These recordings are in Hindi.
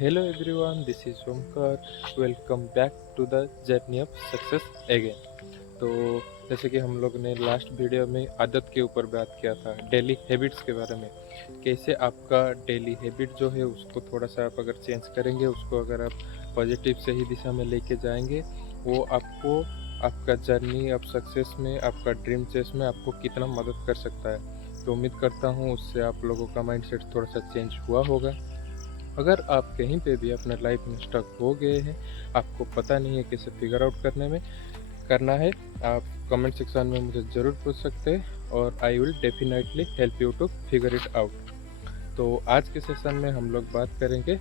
Hello everyone, this is Omkar. Welcome back to the journey of success again. तो जैसे कि हम लोग ने लास्ट वीडियो में आदत के ऊपर बात किया था, डेली हैबिट्स के बारे में। कैसे आपका डेली हैबिट जो है उसको थोड़ा सा आप अगर चेंज करेंगे, उसको अगर आप पॉजिटिव सही दिशा में लेके जाएंगे, वो आपको आपका जर्नी ऑफ सक्सेस में, आपका ड्रीम चेस में आपको कितना मदद कर सकता है। तो उम्मीद करता हूँ उससे आप लोगों का माइंडसेट थोड़ा सा चेंज हुआ होगा। अगर आप कहीं पे भी अपने लाइफ में स्टक हो गए हैं, आपको पता नहीं है कैसे फिगर आउट करना है, आप कमेंट सेक्शन में मुझे ज़रूर पूछ सकते हैं और I will definitely help you to figure it out. तो आज के सेशन में हम लोग बात करेंगे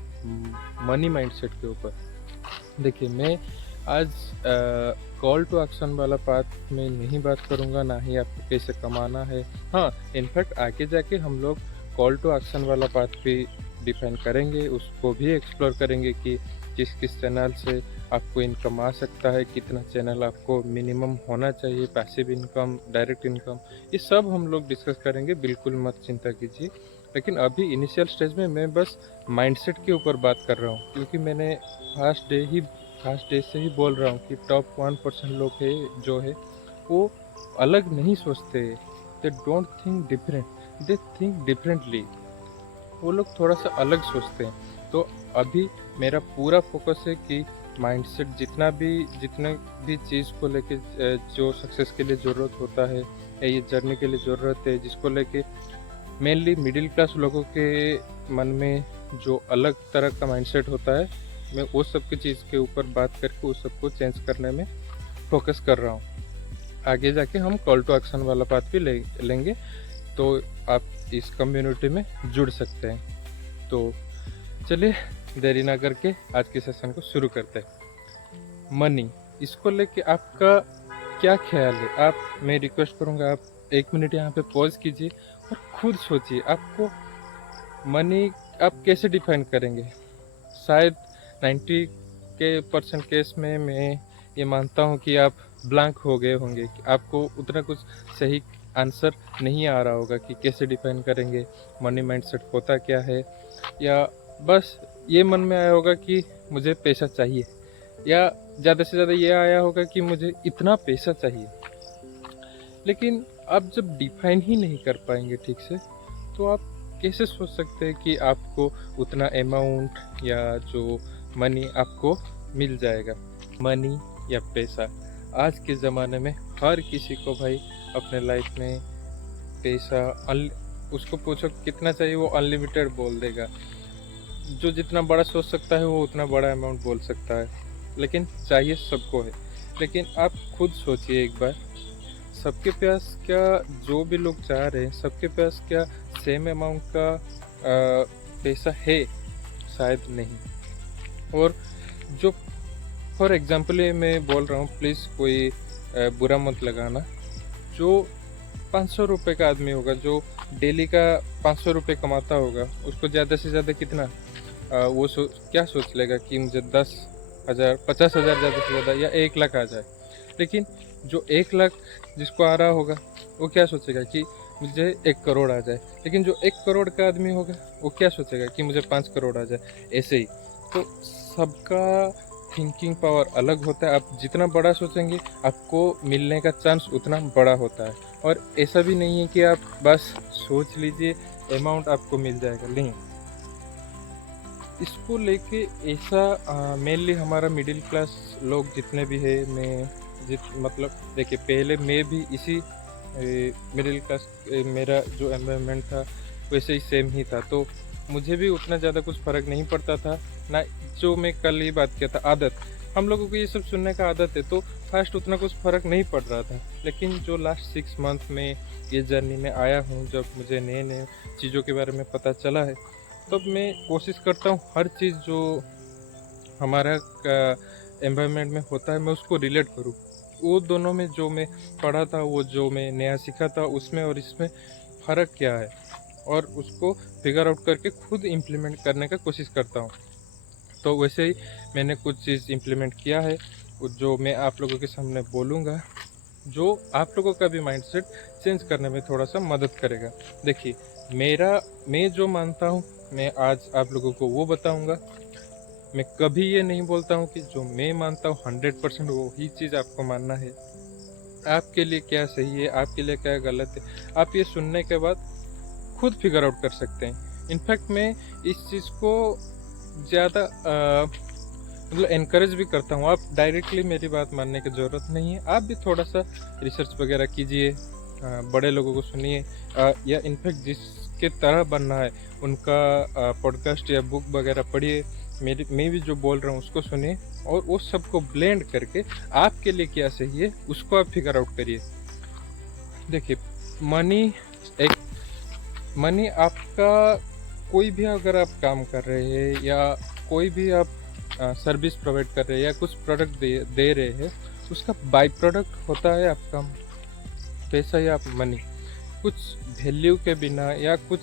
मनी माइंडसेट के ऊपर। देखिए, मैं आज कॉल टू एक्शन वाला पार्ट में नहीं बात करूँगा, ना ही आपको कैसे कमाना है। हाँ, इनफैक्ट आगे जाके हम लोग कॉल टू एक्शन वाला पार्ट भी डिफाइन करेंगे, उसको भी एक्सप्लोर करेंगे कि किस किस चैनल से आपको इनकम आ सकता है, कितना चैनल आपको मिनिमम होना चाहिए, पैसिव इनकम, डायरेक्ट इनकम, ये सब हम लोग डिस्कस करेंगे। बिल्कुल मत चिंता कीजिए। लेकिन अभी इनिशियल स्टेज में मैं बस माइंडसेट के ऊपर बात कर रहा हूँ, क्योंकि मैंने फर्स्ट डे से ही बोल रहा हूँ कि टॉप 1% लोग है जो है वो अलग नहीं सोचते। They don't think different, they think differently. वो लोग थोड़ा सा अलग सोचते हैं। तो अभी मेरा पूरा फोकस है कि माइंडसेट जितने भी चीज़ को लेके जो सक्सेस के लिए ज़रूरत होता है या ये जर्नी के लिए ज़रूरत है, जिसको लेके मेनली मिडिल क्लास लोगों के मन में जो अलग तरह का माइंडसेट होता है, मैं वो सब की चीज़ के ऊपर बात करके उस सबको चेंज करने में फोकस कर रहा हूँ। आगे जाके हम कॉल टू एक्शन वाला बात भी लेंगे, तो आप इस कम्युनिटी में जुड़ सकते हैं। तो चलिए देरी ना करके आज के सेशन को शुरू करते हैं। मनी, इसको लेके आपका क्या ख्याल है? मैं रिक्वेस्ट करूँगा, आप 1 मिनट यहाँ पे पॉज कीजिए और खुद सोचिए, आपको मनी आप कैसे डिफाइन करेंगे। शायद 90 के परसेंट केस में मैं ये मानता हूँ कि आप ब्लैंक हो गए होंगे, कि आपको उतना कुछ सही आंसर नहीं आ रहा होगा कि कैसे डिफाइन करेंगे, मनी माइंडसेट होता क्या है। या बस ये मन में आया होगा कि मुझे पैसा चाहिए, या ज़्यादा से ज़्यादा ये आया होगा कि मुझे इतना पैसा चाहिए। लेकिन आप जब डिफाइन ही नहीं कर पाएंगे ठीक से, तो आप कैसे सोच सकते हैं कि आपको उतना अमाउंट या जो मनी आपको मिल जाएगा। मनी या पैसा, आज के ज़माने में हर किसी को भाई अपने लाइफ में पैसा उसको पूछो कितना चाहिए, वो अनलिमिटेड बोल देगा। जो जितना बड़ा सोच सकता है वो उतना बड़ा अमाउंट बोल सकता है, लेकिन चाहिए सबको है। लेकिन आप खुद सोचिए एक बार, सबके पास क्या, जो भी लोग चाह रहे हैं सबके पास क्या सेम अमाउंट का पैसा है? शायद नहीं। और जो फॉर एग्जांपल मैं बोल रहा हूँ, प्लीज़ कोई बुरा मत लगाना, जो 500 रुपये का आदमी होगा, जो डेली का 500 रुपये कमाता होगा, उसको ज़्यादा से ज़्यादा कितना वो क्या सोच लेगा कि मुझे 10,000 50,000 ज़्यादा से ज़्यादा या 1 लाख आ जाए। लेकिन जो 1 लाख जिसको आ रहा होगा, वो क्या सोचेगा कि मुझे 1 करोड़ आ जाए। लेकिन जो 1 करोड़ का आदमी होगा, वो क्या सोचेगा कि मुझे 5 करोड़ आ जाए। ऐसे ही तो सबका थिंकिंग पावर अलग होता है। आप जितना बड़ा सोचेंगे, आपको मिलने का चांस उतना बड़ा होता है। और ऐसा भी नहीं है कि आप बस सोच लीजिए अमाउंट आपको मिल जाएगा, नहीं। इसको लेके ऐसा मेनली हमारा मिडिल क्लास लोग जितने भी है, मतलब देखिए, पहले मैं भी इसी मिडिल क्लास, मेरा जो एनवायरनमेंट था वैसे ही सेम ही था, तो मुझे भी उतना ज़्यादा कुछ फ़र्क नहीं पड़ता था ना। जो मैं कल ही बात किया था, आदत, हम लोगों को ये सब सुनने का आदत है, तो फर्स्ट उतना कुछ फ़र्क नहीं पड़ रहा था। लेकिन जो लास्ट 6 मंथ में ये जर्नी में आया हूँ, जब मुझे नए नए चीज़ों के बारे में पता चला है, तब मैं कोशिश करता हूँ हर चीज़ जो हमारा एनवायरनमेंट में होता है, मैं उसको रिलेट करूँ। वो दोनों में जो मैं पढ़ा था, वो जो मैं नया सीखा था, उसमें और इसमें फ़र्क क्या है, और उसको फिगर आउट करके खुद इम्प्लीमेंट करने का कोशिश करता हूँ। तो वैसे ही मैंने कुछ चीज़ इम्प्लीमेंट किया है, जो मैं आप लोगों के सामने बोलूँगा, जो आप लोगों का भी माइंडसेट चेंज करने में थोड़ा सा मदद करेगा। देखिए, मैं जो मानता हूँ, मैं आज आप लोगों को वो बताऊँगा मैं कभी ये नहीं बोलता हूँ कि जो मैं मानता हूँ 100% वही चीज़ आपको मानना है। आपके लिए क्या सही है, आपके लिए क्या गलत है, आप ये सुनने के बाद खुद फिगर आउट कर सकते हैं। इनफैक्ट मैं इस चीज़ को ज़्यादा मतलब एनकरेज भी करता हूँ। आप डायरेक्टली मेरी बात मानने की ज़रूरत नहीं है, आप भी थोड़ा सा रिसर्च वगैरह कीजिए, बड़े लोगों को सुनिए, या इनफैक्ट जिसके तरह बनना है उनका पॉडकास्ट या बुक वगैरह पढ़िए। मैं भी जो बोल रहा हूँ उसको सुनिए, और उस सबको ब्लेंड करके आपके लिए क्या सही है उसको आप फिगर आउट करिए। देखिए, मनी एक मनी आपका कोई भी अगर आप काम कर रहे हैं या कोई भी आप सर्विस प्रोवाइड कर रहे हैं या कुछ प्रोडक्ट दे रहे हैं, उसका बाई प्रोडक्ट होता है आपका पैसा या मनी। कुछ वैल्यू के बिना या कुछ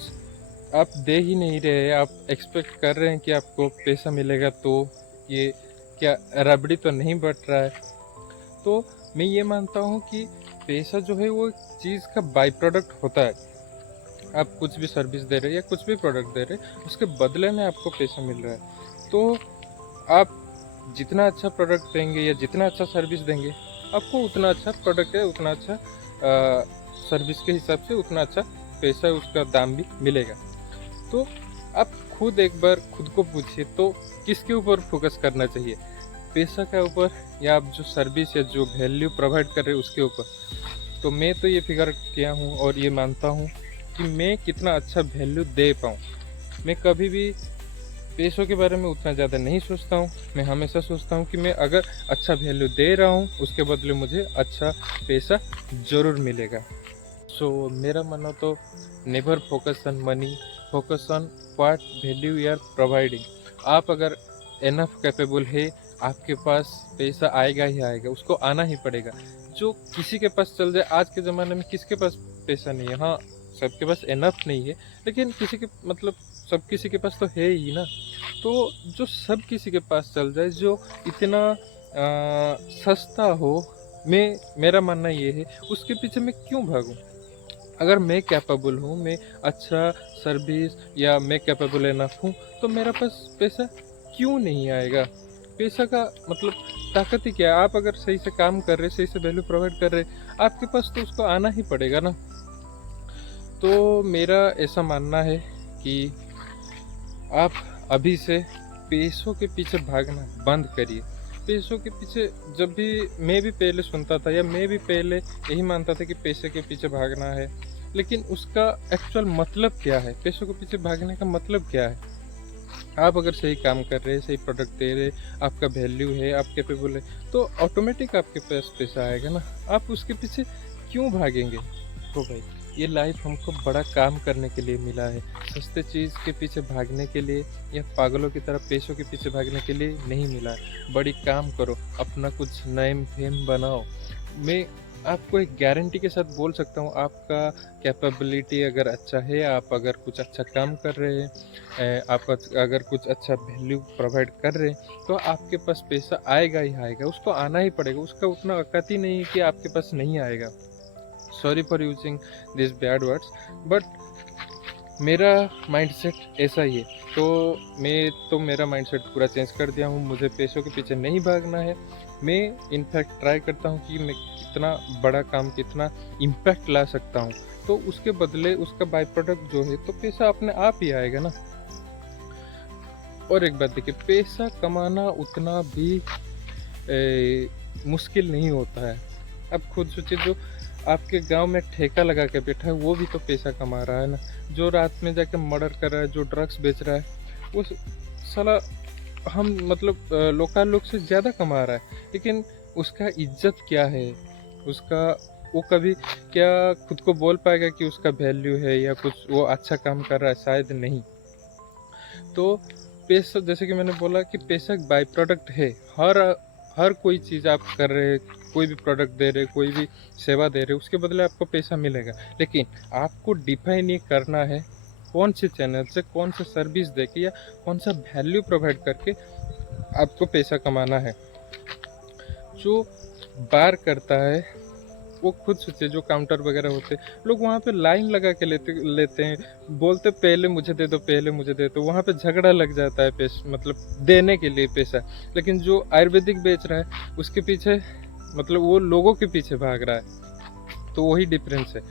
आप दे ही नहीं रहे, आप एक्सपेक्ट कर रहे हैं कि आपको पैसा मिलेगा, तो ये क्या रबड़ी तो नहीं बट रहा है। तो मैं ये मानता हूँ कि पैसा जो है वो चीज़ का बाई प्रोडक्ट होता है। आप कुछ भी सर्विस दे रहे हैं या कुछ भी प्रोडक्ट दे रहे हैं, उसके बदले में आपको पैसा मिल रहा है। तो आप जितना अच्छा प्रोडक्ट देंगे या जितना अच्छा सर्विस देंगे, आपको उतना अच्छा प्रोडक्ट है, उतना अच्छा सर्विस के हिसाब से उतना अच्छा पैसा, उसका दाम भी मिलेगा। तो आप खुद एक बार खुद को पूछिए, तो किसके ऊपर फोकस करना चाहिए, पैसा के ऊपर या आप जो सर्विस या जो वैल्यू प्रोवाइड कर रहे हैं उसके ऊपर। तो मैं तो ये फिगर किया हूँ और ये मानता हूँ कि मैं कितना अच्छा वैल्यू दे पाऊँ। मैं कभी भी पैसों के बारे में उतना ज़्यादा नहीं सोचता हूँ। मैं हमेशा सोचता हूँ कि मैं अगर अच्छा वैल्यू दे रहा हूँ, उसके बदले मुझे अच्छा पैसा ज़रूर मिलेगा। सो मेरा मानो तो never focus on money, focus on what value you are providing. आप अगर एनफ कैपेबल है, आपके पास पैसा आएगा ही आएगा, उसको आना ही पड़ेगा। जो किसी के पास चल जाए, आज के ज़माने में किसके पास पैसा नहीं है? हाँ, सबके पास एनफ नहीं है, लेकिन किसी के मतलब सब किसी के पास तो है ही ना। तो जो सब किसी के पास चल जाए, जो इतना सस्ता हो, मेरा मानना ये है उसके पीछे मैं क्यों भागूं? अगर मैं कैपेबल हूँ, मैं अच्छा सर्विस या मैं कैपेबल इनफ हूँ, तो मेरा पास पैसा क्यों नहीं आएगा? पैसा का मतलब ताकत ही क्या है? आप अगर सही से काम कर रहे, सही से वैल्यू प्रोवाइड कर रहे, आपके पास तो उसको आना ही पड़ेगा ना। तो मेरा ऐसा मानना है कि आप अभी से पैसों के पीछे भागना बंद करिए। पैसों के पीछे, जब भी मैं भी पहले सुनता था या मैं भी पहले यही मानता था कि पैसे के पीछे भागना है, लेकिन उसका एक्चुअल मतलब क्या है? पैसों के पीछे भागने का मतलब क्या है? आप अगर सही काम कर रहे हैं, सही प्रोडक्ट दे रहे, आपका वैल्यू है, आप कैपेबल है, तो ऑटोमेटिक आपके पास पैसा आएगा ना। आप उसके पीछे क्यों भागेंगे? तो भाई, ये लाइफ हमको बड़ा काम करने के लिए मिला है, सस्ते चीज़ के पीछे भागने के लिए या पागलों की तरह पैसों के पीछे भागने के लिए नहीं मिला है। बड़ी काम करो, अपना कुछ नेम फेम बनाओ। मैं आपको एक गारंटी के साथ बोल सकता हूँ, आपका कैपेबिलिटी अगर अच्छा है, आप अगर कुछ अच्छा काम कर रहे हैं, आप अगर कुछ अच्छा वैल्यू प्रोवाइड कर रहे हैं, तो आपके पास पैसा आएगा ही आएगा, उसको आना ही पड़ेगा। उसका उतना औकात ही नहीं है कि आपके पास नहीं आएगा। Sorry for using this bad words, but मेरा माइंडसेट ऐसा ही है। तो मेरा माइंडसेट पूरा चेंज कर दिया हूँ। मुझे पैसों के पीछे नहीं भागना है। मैं इनफैक्ट ट्राई करता हूँ कि मैं कितना बड़ा काम, कितना इम्पैक्ट ला सकता हूँ, तो उसके बदले उसका बाय प्रोडक्ट जो है, तो पैसा अपने आप ही आएगा ना। और एक बात देखिए, पैसा कमाना उतना भी मुश्किल नहीं होता है। आप खुद सोचिए, जो आपके गांव में ठेका लगा के बैठा है, वो भी तो पैसा कमा रहा है ना। जो रात में जाके मर्डर कर रहा है, जो ड्रग्स बेच रहा है, वो साला हम मतलब लोकल लोग से ज़्यादा कमा रहा है, लेकिन उसका इज्जत क्या है? उसका वो कभी क्या खुद को बोल पाएगा कि उसका वैल्यू है या कुछ वो अच्छा काम कर रहा है? शायद नहीं। तो पैसा, जैसे कि मैंने बोला कि पैसा एक बाई प्रोडक्ट है। हर कोई चीज़ आप कर रहे, कोई भी प्रोडक्ट दे रहे, कोई भी सेवा दे रहे, उसके बदले आपको पैसा मिलेगा। लेकिन आपको डिफाइन ये करना है कौन से चैनल से, कौन सा सर्विस देके या कौन सा वैल्यू प्रोवाइड करके आपको पैसा कमाना है। जो बार करता है वो खुद सोचिए, जो काउंटर वगैरह होते हैं, लोग वहाँ पे लाइन लगा के लेते लेते हैं, बोलते पहले मुझे दे दो, पहले मुझे दे दो। वहाँ पे झगड़ा लग जाता है मतलब देने के लिए पैसा। लेकिन जो आयुर्वेदिक बेच रहा है उसके पीछे मतलब वो लोगों के पीछे भाग रहा है। तो वही डिफरेंस है।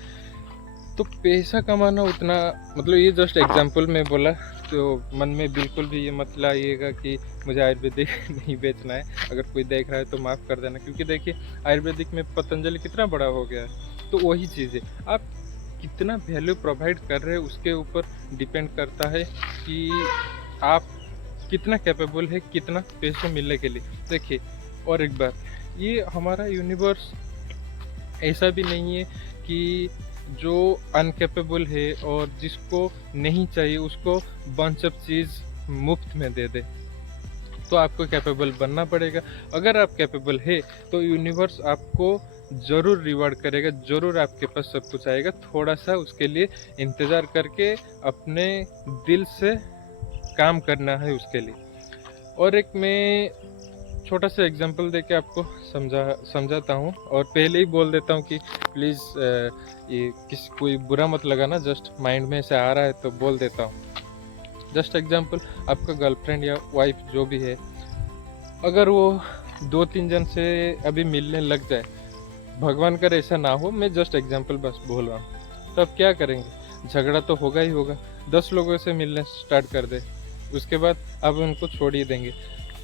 तो पैसा कमाना उतना मतलब ये जस्ट एग्जांपल में बोला, तो मन में बिल्कुल भी ये मत लाइएगा कि मुझे आयुर्वेदिक नहीं बेचना है। अगर कोई देख रहा है तो माफ़ कर देना, क्योंकि देखिए आयुर्वेदिक में पतंजलि कितना बड़ा हो गया है। तो वही चीज़ है, आप कितना वैल्यू प्रोवाइड कर रहे हैं उसके ऊपर डिपेंड करता है कि आप कितना कैपेबल है, कितना पैसे मिलने के लिए। देखिए और एक बात, ये हमारा यूनिवर्स ऐसा भी नहीं है कि जो अनकैपेबल है और जिसको नहीं चाहिए उसको बंच ऑफ चीज़ मुफ्त में दे दे। तो आपको कैपेबल बनना पड़ेगा। अगर आप कैपेबल है तो यूनिवर्स आपको ज़रूर रिवार्ड करेगा, ज़रूर आपके पास सब कुछ आएगा। थोड़ा सा उसके लिए इंतज़ार करके अपने दिल से काम करना है उसके लिए। और एक मैं छोटा सा एग्जांपल देके आपको समझाता हूँ, और पहले ही बोल देता हूँ कि प्लीज़ ये कोई बुरा मत लगाना, जस्ट माइंड में से आ रहा है तो बोल देता हूँ। जस्ट एग्जांपल, आपका गर्लफ्रेंड या वाइफ जो भी है, अगर वो 2-3 जन से अभी मिलने लग जाए, भगवान करे ऐसा ना हो, मैं जस्ट एग्जांपल बस बोल रहा हूँ, तो आप क्या करेंगे? झगड़ा तो होगा ही होगा। 10 लोगों से मिलने स्टार्ट कर दे, उसके बाद अब उनको छोड़ ही देंगे।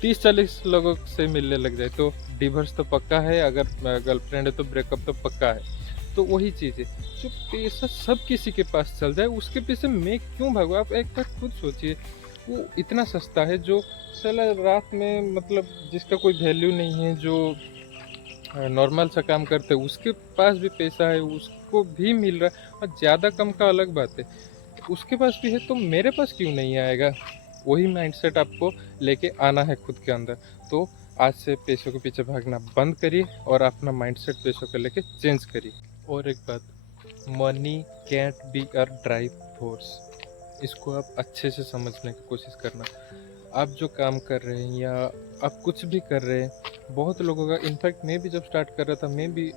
30-40 लोगों से मिलने लग जाए तो डिवोर्स तो पक्का है। अगर गर्लफ्रेंड है तो ब्रेकअप तो पक्का है। तो वही चीज़ है, जो पैसा सब किसी के पास चल जाए उसके पीछे मैं क्यों भागूं? आप एक बार खुद सोचिए, वो इतना सस्ता है जो साला रात में मतलब जिसका कोई वैल्यू नहीं है, जो नॉर्मल सा काम करते हैं उसके पास भी पैसा है, उसको भी मिल रहा है। और ज़्यादा कम का अलग बात है, उसके पास भी है तो मेरे पास क्यों नहीं आएगा? वही माइंडसेट आपको लेके आना है खुद के अंदर। तो आज से पैसों के पीछे भागना बंद करिए और अपना माइंडसेट पैसों को लेके चेंज करिए। और एक बात, money cantt be a drive force, इसको आप अच्छे से समझने की कोशिश करना। आप जो काम कर रहे हैं या आप कुछ भी कर रहे हैं, बहुत लोगों का, इनफैक्ट मैं भी जब स्टार्ट कर रहा था,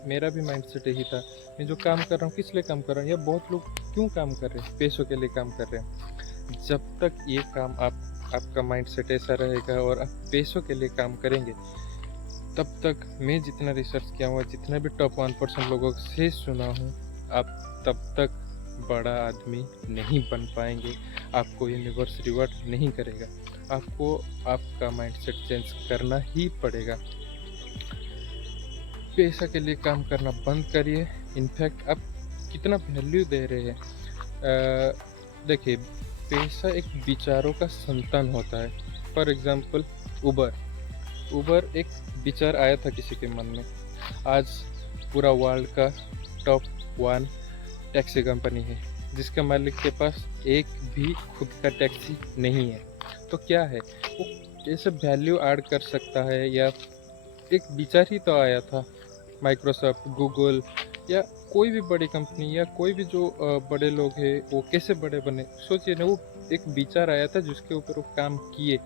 मेरा भी माइंडसेट यही था, मैं जो काम कर रहा हूँ किस लिए काम कर रहा हूँ, या बहुत लोग क्यों काम कर रहे हैं, पैसों के लिए काम कर रहे हैं। जब तक ये काम आपका माइंडसेट ऐसा रहेगा और आप पैसों के लिए काम करेंगे, तब तक मैं जितना रिसर्च किया हुआ, जितना भी टॉप 1% लोगों से सुना हूँ, आप तब तक बड़ा आदमी नहीं बन पाएंगे। आपको यूनिवर्स रिवॉर्ड नहीं करेगा, आपको आपका माइंडसेट चेंज करना ही पड़ेगा। पैसा के लिए काम करना बंद करिए। इनफैक्ट आप कितना वैल्यू दे रहे हैं। देखिए, पैसा एक विचारों का संतान होता है। फॉर एग्जांपल, उबर एक विचार आया था किसी के मन में, आज पूरा वर्ल्ड का टॉप 1 टैक्सी कंपनी है जिसके मालिक के पास एक भी खुद का टैक्सी नहीं है। तो क्या है, वो कैसे वैल्यू ऐड कर सकता है? या एक विचार ही तो आया था। माइक्रोसॉफ्ट, गूगल या कोई भी बड़ी कंपनी या कोई भी जो बड़े लोग हैं वो कैसे बड़े बने, सोचिए ना। वो एक विचार आया था जिसके ऊपर वो काम किए।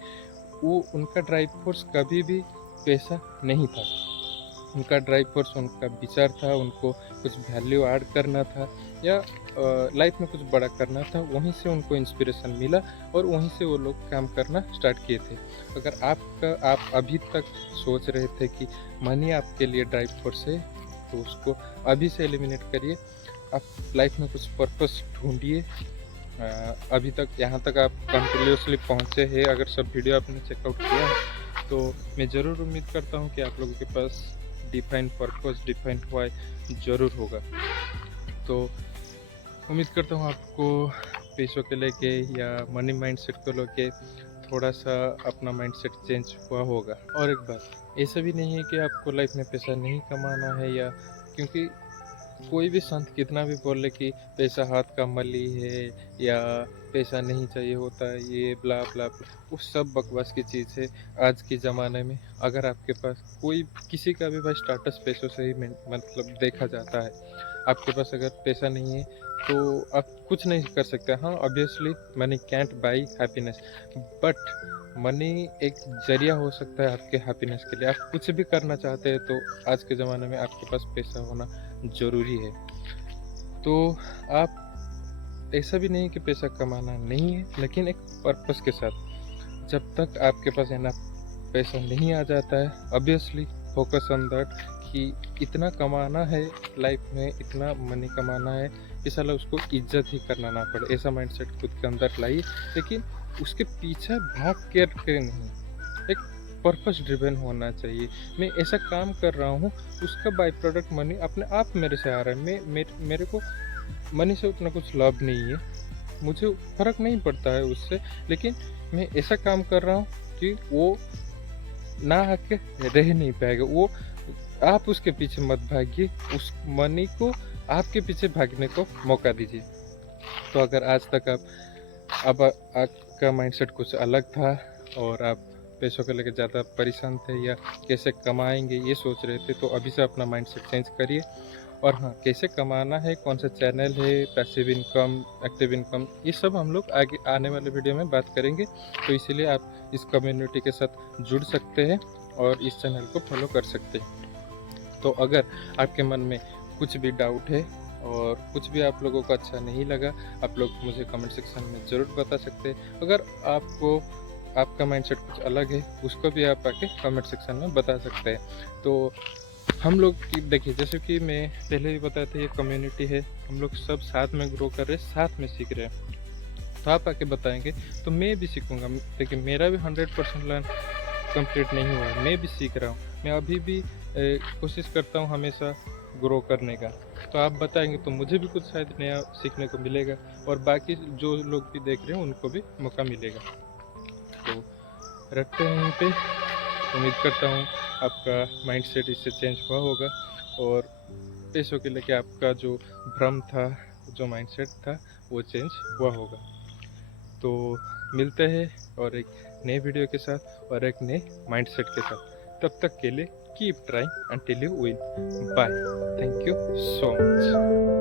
वो उनका ड्राइव फोर्स कभी भी पैसा नहीं था, उनका ड्राइव फोर्स उनका विचार था। उनको कुछ वैल्यू ऐड करना था या लाइफ में कुछ बड़ा करना था। वहीं से उनको इंस्पिरेशन मिला और वहीं से वो लोग काम करना स्टार्ट किए थे। अगर आप अभी तक सोच रहे थे कि मनी आपके लिए ड्राइव फोर्स है, तो उसको अभी से एलिमिनेट करिए। आप लाइफ में कुछ पर्पस ढूंढिए। अभी तक यहाँ तक आप कंटिन्यूसली पहुँचे हैं, अगर सब वीडियो आपने चेकआउट किया है, तो मैं ज़रूर उम्मीद करता हूँ कि आप लोगों के पास डिफाइंड पर्पस, डिफाइंड व्हाई ज़रूर होगा। तो उम्मीद करता हूँ आपको पैसों के लेके या मनी माइंडसेट को लेके थोड़ा सा अपना माइंडसेट चेंज हुआ होगा। और एक बात, ऐसा भी नहीं है कि आपको लाइफ में पैसा नहीं कमाना है, या क्योंकि कोई भी संत कितना भी बोले कि पैसा हाथ का मली है या पैसा नहीं चाहिए होता है, ये ब्ला ब्ला ब्ला, वो सब बकवास की चीज़ है। आज के ज़माने में अगर आपके पास किसी का भी भाई स्टाटस पैसों से ही मतलब देखा जाता है। आपके पास अगर पैसा नहीं है तो आप कुछ नहीं कर सकते। हाँ, obviously money can't buy happiness, but money एक जरिया हो सकता है आपके हैप्पीनेस के लिए। आप कुछ भी करना चाहते हैं तो आज के ज़माने में आपके पास पैसा होना ज़रूरी है। तो आप, ऐसा भी नहीं कि पैसा कमाना नहीं है, लेकिन एक पर्पस के साथ। जब तक आपके पास इनफ पैसा नहीं आ जाता है, ऑब्वियसली फोकस ऑन दैट कि इतना कमाना है लाइफ में, इतना मनी कमाना है कि साला उसको इज्जत ही करना ना पड़े, ऐसा माइंडसेट खुद के अंदर लाइए। लेकिन उसके पीछे भाग के नहीं, एक पर्पस ड्रिवन होना चाहिए। मैं ऐसा काम कर रहा हूँ, उसका बाई प्रोडक्ट मनी अपने आप मेरे से आ रहा है। मेरे को मनी से उतना कुछ लाभ नहीं है, मुझे फ़र्क नहीं पड़ता है उससे, लेकिन मैं ऐसा काम कर रहा हूँ कि वो ना आके रह नहीं पाएगा। वो, आप उसके पीछे मत भागिए, उस मनी को आपके पीछे भागने को मौका दीजिए। तो अगर आज तक अब आपका माइंडसेट कुछ अलग था और आप पैसों को लेकर ज़्यादा परेशान थे या कैसे कमाएंगे ये सोच रहे थे, तो अभी से अपना माइंडसेट चेंज करिए। और हाँ, कैसे कमाना है, कौन सा चैनल है, पैसिव इनकम, एक्टिव इनकम, ये सब हम लोग आगे आने वाले वीडियो में बात करेंगे। तो इसीलिए आप इस कम्युनिटी के साथ जुड़ सकते हैं और इस चैनल को फॉलो कर सकते हैं। तो अगर आपके मन में कुछ भी डाउट है और कुछ भी आप लोगों को अच्छा नहीं लगा, आप लोग मुझे कमेंट सेक्शन में ज़रूर बता सकते हैं। अगर आपका माइंडसेट कुछ अलग है, उसको भी आप आके कमेंट सेक्शन में बता सकते हैं। तो हम लोग की देखिए, जैसे कि मैं पहले भी बताया था, ये कम्युनिटी है, हम लोग सब साथ में ग्रो कर रहे हैं, साथ में सीख रहे हैं। तो आप आके बताएंगे तो मैं भी सीखूंगा। देखिए, मेरा भी 100% लर्न कंप्लीट नहीं हुआ है, मैं भी सीख रहा हूँ। मैं अभी भी कोशिश करता हूँ हमेशा ग्रो करने का। तो आप बताएंगे तो मुझे भी कुछ शायद नया सीखने को मिलेगा, और बाकी जो लोग भी देख रहे हैं उनको भी मौका मिलेगा। तो रखते हैं यहीं पे। उम्मीद करता हूँ आपका माइंडसेट इससे चेंज हुआ होगा और पैसों के लेके आपका जो भ्रम था, जो माइंडसेट था, वो चेंज हुआ होगा। तो मिलते हैं और एक नए वीडियो के साथ और एक नए माइंडसेट के साथ। तब तक के लिए keep trying until you win. Bye. Thank you so much.